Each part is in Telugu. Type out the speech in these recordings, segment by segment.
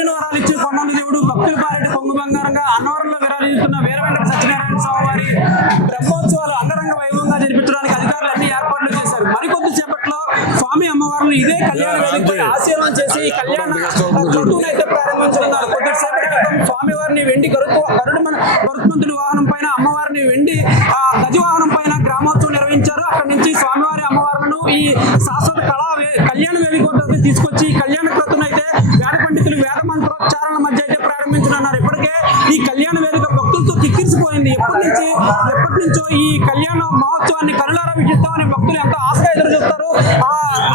కోరిన వరాలు ఇచ్చి కొండంత దేవుడు భక్తుల పాలిటి పొంగు బంగారంగా అన్నవరంలో విరాజిస్తున్న వీర వెంకట సత్యనారాయణ స్వామి వారి బ్రహ్మోత్సవాలు అంగరంగ వైభవంగా జరిపించడానికి అధికారులు అన్ని ఏర్పాట్లు చేశారు. మరికొద్ది సేపట్లో స్వామి అమ్మవారులు ఇదే కళ్యాణ వేదికపై ఆశీర్వాదం చేసి ఈ కళ్యాణ అయితే ప్రారంభించనున్నారు. కొద్దిసేపటి క్రితం స్వామివారిని వెండి గరుత్మంతుడి వాహనం పైన అమ్మవారిని వెండి గజవాహనం పైన గ్రామోత్సవం నిర్వహించారు. అక్కడి నుంచి స్వామివారి అమ్మవారులను ఈ శాశ్వత కళ్యాణ వేదిక వద్దకు తీసుకొచ్చి కళ్యాణ క్రతును అయితే వేద పండితులు వేద మంత్రోచ్చారణ మధ్య అయితే ప్రారంభించనున్నారు. ఇప్పటికే ఈ కళ్యాణ వేదిక భక్తులతో కిక్కిరిసిపోయింది. ఎప్పటి నుంచో ఈ కళ్యాణ మహోత్సవాన్ని కరులారా వీక్షిస్తామని భక్తులు ఎంతో ఆశగా ఎదురు చూస్తారు.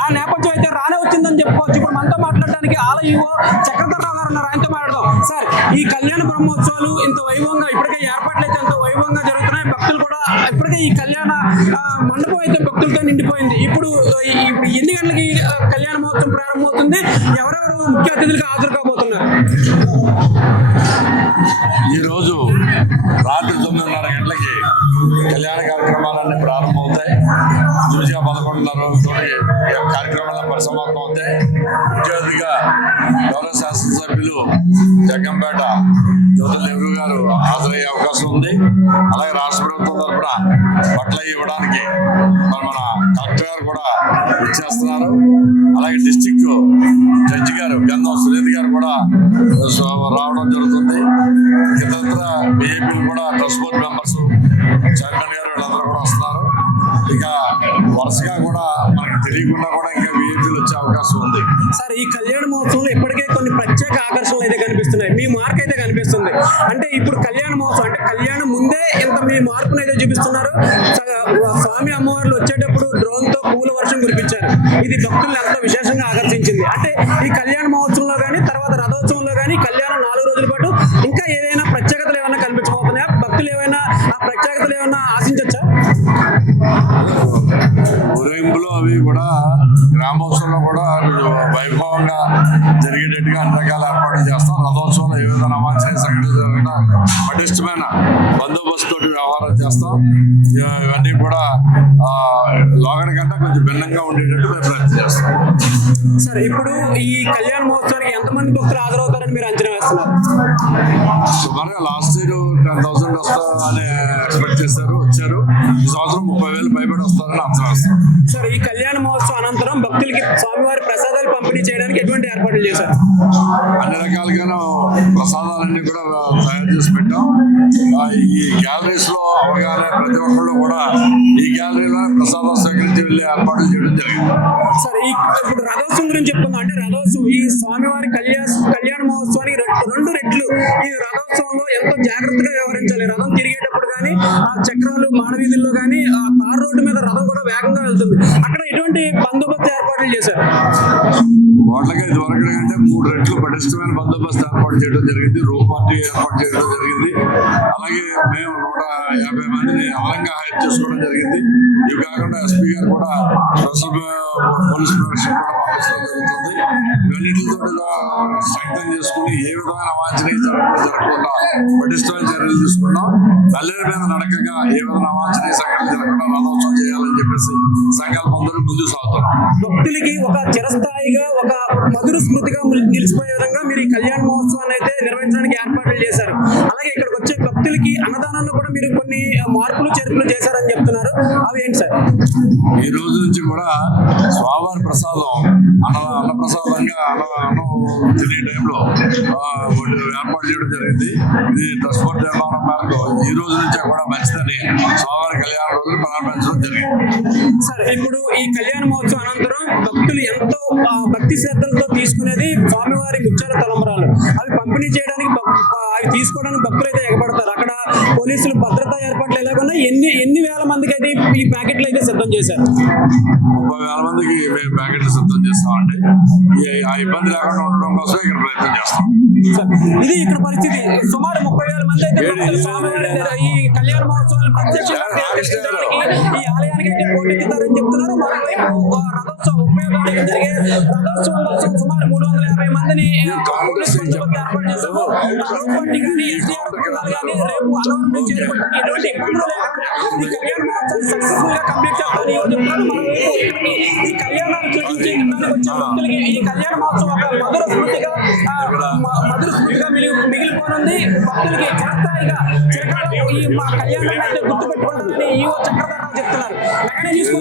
ఆ నేపథ్యం అయితే రానే వచ్చిందని చెప్పుకోవచ్చు. ఇప్పుడు మనతో మాట్లాడడానికి ఆలయో చక్రధరరావు గారు ఉన్నారు, ఆయనతో మాట్లాడదాం. సార్, ఈ కళ్యాణ బ్రహ్మోత్సవాలు ఇంత వైభవంగా ఇప్పటికే ఏర్పాట్లు అయితే ఎంతో వైభవంగా జరుగుతున్నాయి. భక్తులు కూడా ఇప్పటికే ఈ కళ్యాణ మండపం అయితే భక్తులతో నిండిపోయింది. ఇప్పుడు ఎన్ని గంటలకి కళ్యాణ మహోత్సవం ప్రారంభమవుతుంది? ఎవరెవరు ముఖ్య అతిథులుగా హాజరు కాబోతున్నారు? ఈరోజు రాత్రి 9:30 గంటలకి కళ్యాణ కార్యక్రమాలన్నీ ప్రారంభమవుతాయి. చూసిగా 11:30 కార్యక్రమాల పరిసమాప్తం అవుతాయి. ముఖ్య అతిథిగా గౌరవ శాసనసభ్యులు జగ్గంపేట జ్యోతుల నెహ్రూ గారు హాజరయ్యే అవకాశం ఉంది. అలాగే రాష్ట్ర ప్రభుత్వం తరఫున బట్టలు ఇవ్వడానికి మన కలెక్టర్ గారు కూడా ఇచ్చేస్తున్నారు. అలాగే డిస్టిక్ జడ్జి గారు గంధం సురేంద్ర గారు కూడా రావడం జరుగుతుంది. ఇతర బీఏపీలు కూడా ట్రస్ట్ బోర్డు మెంబర్స్ చైర్మన్ గారు వీళ్ళందరూ కూడా వస్తున్నారు. ఇక వరుసగా కూడా మనకి తెలియకుండా కూడా ఇంకా బీఏపీలు వచ్చే అవకాశం ఉంది. సార్, ఈ కళ్యాణ మహోత్సవంలో ఇప్పటికే కొన్ని ప్రత్యేక ఆకర్షణలు అయితే కనిపిస్తున్నాయి. మీ మార్క్ అయితే కనిపిస్తుంది. అంటే ఇప్పుడు కళ్యాణ మహోత్సవం అంటే కళ్యాణం ముందే ఇంత మీ మార్పును అయితే చూపిస్తున్నారు. స్వామి అమ్మవార్లు వచ్చేటప్పుడు డ్రోన్ తో పూల వర్షం కురిపించారు. ఇది భక్తులను ఎంతో విశేషంగా ఆకర్షించింది. అంటే ఈ కళ్యాణ మహోత్సవంలో కానీ తర్వాత రథోత్సవంలో కానీ కళ్యాణం 4 రోజుల పాటు ఇంకా ఏదైనా ప్రత్యేకతలు ఏమైనా కనిపించబోతున్నాయా? భక్తులు ఏమైనా ఆ ప్రత్యేకతలు ఏమైనా ఆశించవచ్చా? ఊరేగింపులు అవి కూడా గ్రామోత్సవంలో కూడా వైభవంగా జరిగేటట్టుగా అన్ని రకాల ఏర్పాట్లు చేస్తాం. రథోత్సవంలో ఏ విధంగా అవాంఛనీయ సంఘటనలు జరగకుండా పటిష్టమైన బందోబస్తు తోటి వ్యవహారం చేస్తాం. ఇవన్నీ కూడా లోగడ కంటే కొంచెం భిన్నంగా ఉండేటట్టు మేము ప్రయత్నం చేస్తాం. సార్, ఇప్పుడు ఈ కళ్యాణ మహోత్సవానికి ఎంతమంది భక్తులు హాజరవుతారని మీరు అంచనా వేస్తున్నారు? సుమారుగా లాస్ట్ ఇయర్ 10,000 వస్తారని ఎక్స్పెక్ట్ చేశారు, వచ్చారు. ఈ సంవత్సరం 30,000 పైబడి వస్తారని అంచనా వేస్తారు. సార్, ఈ కళ్యాణ మహోత్సవం అనంతరం భక్తులకి స్వామివారి ప్రసాదాలు పంపిణీ చేయడానికి ఎటువంటి ఏర్పాట్లు చేశారు? అన్ని రకాలుగాను ప్రసాదాలన్నీ కూడా తయారు చేసి పెట్టాం. ఈ గ్యాలరీస్ లో అవగాహన ప్రతి ఒక్కళ్ళు కూడా ఈ గ్యాలరీలో ప్రసాదం సేకరించి వెళ్ళి ఏర్పాట్లు చేయడం జరిగింది. సార్, ఇప్పుడు రథోత్సవం గురించి చెప్తున్నాం. అంటే రథోత్సవం ఈ స్వామివారి కళ్యాణ మహోత్సవానికి 2 రెట్లు ఈ రథోత్సవంలో ఎంతో జాగ్రత్తగా వ్యవహరించాలి. రథం తిరిగేటప్పుడు కానీ ఆ చక్రాలు మానవీధుల్లో కానీ ఆ తార్ రోడ్డు మీద రథం కూడా వేగంగా వెళ్తుంది. అక్కడ ఎటువంటి బందోబస్తు ఏర్పాట్లు చేశారు? వాటికి ఇదివరకు కంటే 3 రెట్లు పటిష్టమైన బందోబస్తు ఏర్పాటు చేయడం జరిగింది. రూప్ పార్టీ ఏర్పాటు చేయడం జరిగింది. అలాగే మేము 150 మందిని అదనంగా హైర్ చేసుకోవడం జరిగింది. ఇవి కాకుండా ఎస్పీ గారు కూడా స్పెషల్ పోలీస్ ప్రొటెక్షన్ కూడా పంపించడం జరుగుతుంది. ఇవన్నిటితో స్ట్రెంగ్తన్ చేసుకుని ఏ విధమైన అవాంఛనీయ జరగకుండా పటిష్టమైన చర్యలు తీసుకున్నాం. తల్లి మీద నడకగా ఏ విధమైన అవాంఛనీయ సంఘటన జరగకుండా రథోత్సవం చేయాలని చెప్పేసి సంకల్పంతో ముందుకు సాగుతున్నాం. భక్తులకి ఒక చిరస్థాయిగా ఒక మధుర స్మృతిగా నిలిచిపోయే విధంగా మీరు ఈ కళ్యాణ మహోత్సవాన్ని అయితే నిర్వహించడానికి ఏర్పాట్లు చేశారు. అలాగే ఇక్కడికి వచ్చే భక్తులకి అన్నదానంలో కూడా మీరు కొన్ని మార్పులు చేర్పులు చేశారని చెప్తున్నారు. అవి ఏంటి సార్? ఈ రోజు నుంచి కూడా స్వామివారి ప్రసాదం అన్నప్రసాదంగా అన్నం తినే టైంలో ఏర్పాటు చేయడం జరిగింది. ఇది ట్రస్ట్ బోర్డు నిర్మాణం మేరకు ఈ రోజు నుంచి కూడా మంచిదని స్వామివారి కళ్యాణ రోజులు ప్రారంభించడం జరిగింది. సార్, ఇప్పుడు ఈ కళ్యాణ మహోత్సవం అనంతరం భక్తులు ఎంతో భక్తి శ్రద్ధలతో తీసుకునేది స్వామివారి ముత్యాల తలంబరాలు. అవి పంపిణీ చేయడానికి అవి తీసుకోవడానికి భక్తులు అయితే ఎగబడతారు. అక్కడ పోలీసులు భద్రతా ఏర్పాట్లు ఎలాగొన్నా ఎన్ని వేల మందికి అయితే ఈ ప్యాకెట్లు అయితే సిద్ధం చేశారు? 30,000 మందికి మేము ప్యాకెట్లు సిద్ధం చేస్తామండి. ఆ ఇబ్బంది లేకుండా ఉండడం కోసం ఇక్కడ ప్రయత్నం చేస్తాం. ఇది ఇక్కడ పరిస్థితి. సుమారు 30,000 మంది అయితే ఈ కళ్యాణ మహోత్సవాలు ప్రత్యక్షంగా ఈ ఆలయానికి అయితే పోటెత్తుతారని చెప్తున్నారు. మరోవైపు రథోత్సవం నిర్వహించడానికి జరిగే రథోత్సవం కోసం సుమారు 350 మందిని పోలీస్ బందోబస్తు ఏర్పాటు చేశాము. రోడ్ పార్టీ కానీ ఎస్డీఆర్ బృందాలు కానీ రేపు అన్నవరం నుంచి చేరుకుంటారు. ఎటువంటి ఇబ్బందులు లేకుండా ఈ కళ్యాణ మహోత్సవం సక్సెస్ఫుల్ గా కంప్లీట్ చేయాలని ఈ రోజు చెప్తున్నాను. మరోవైపు ఇక్కడికి ఈ కళ్యాణాలు చూపించడానికి వచ్చే భక్తులకి ఈ కళ్యాణ మహోత్సవం ఒక మధుర స్మృతిగా మిగిలిపోనుంది. భక్తులకి చిరస్థాయిగా ఈ మా కళ్యాణం అయితే గుర్తుపెట్టుకుంటారని ఈవో చక్రధర్రావు చెప్తున్నారు. వెంకటేశ్వర